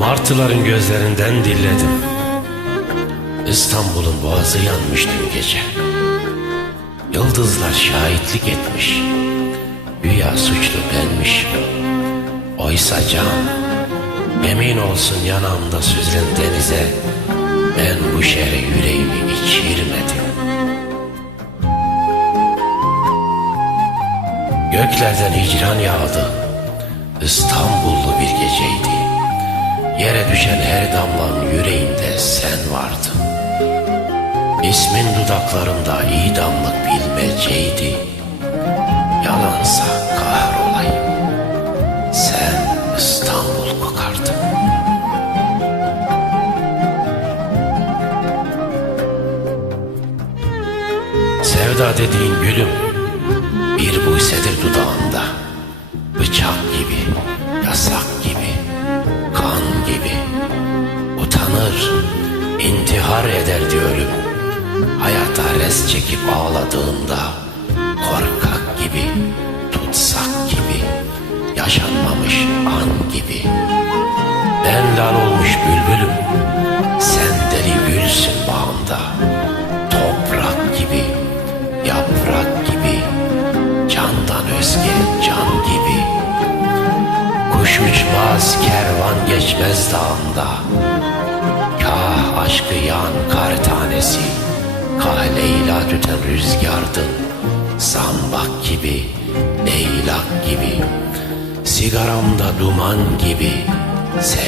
Martıların gözlerinden dilledim. İstanbul'un boğazı yanmış dün gece. Yıldızlar şahitlik etmiş. Güya suçlu benmiş. Oysa can, emin olsun yanağımda süzülen denize ben bu şehre yüreğimi içirmedim. Göklerden hicran yağdı. İstanbullu bir geceydi. Damlanın yüreğinde sen vardın. İsmin dudaklarımda idamlık bilmeceydi. Yalansa kahrolayım. Sen İstanbul kokardın. Sevda dediğin gülüm bir buysedir dudağında. Bıçak gibi, yasak gibi, Utanır, intihar ederdi ölüm. Hayata res çekip ağladığında korkak gibi, tutsak gibi, yaşanmamış an gibi. Ben lal olmuş bülbülüm, sen deli gülsün bağımda. Toprak gibi, yaprak gibi, candan özge can gibi. Kuş uçmaz, kervan geçmez dağında. Aşkı yan kar tanesi, kah Leyla tüten rüzgardın. Zambak gibi, leylak gibi, sigaramda duman gibi. Sevdiceğim,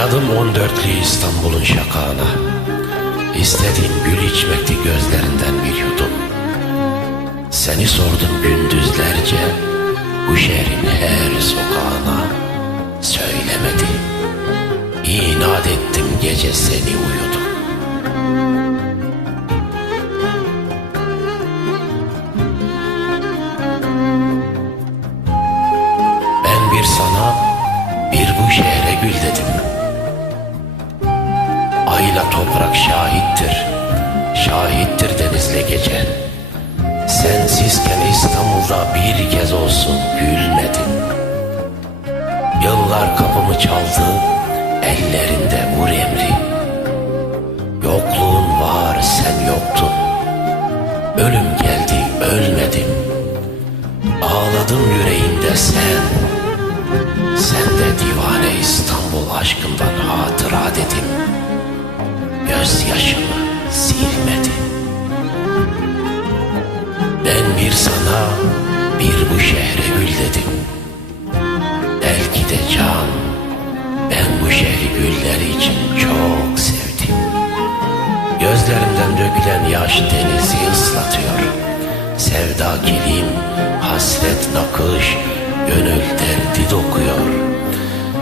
Dayadım on İstanbul'un şakağına. İstediğim gül içmekti gözlerinden bir yudum. Seni sordum gündüzlerce bu şehrin her sokağına. Söylemedi. İnat ettim gece seni uyudum. Ben bir sana, bir bu şehre gül dedim. Toprak şahittir, şahittir denizle gece. Sensizken İstanbul'da bir kez olsun gülmedin. Yıllar kapımı çaldı, ellerinde vur emri. Yokluğun var, sen yoktun. Ölüm geldi, ölmedim. Ağladım yüreğimde. Sen Ben bir sana, bir bu şehre gül dedim. Belki de can, ben bu şehri gülleri için çok sevdim. Gözlerimden dökülen yaş denizi ıslatıyor. Sevda kilim, hasret nakış, gönül derdi dokuyor.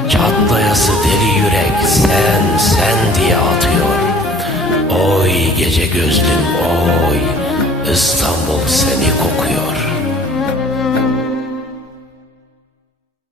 Çatlayası deli yürek sen sen diye atıyor. Oy gece gözlüm oy, İstanbul seni kokuyor.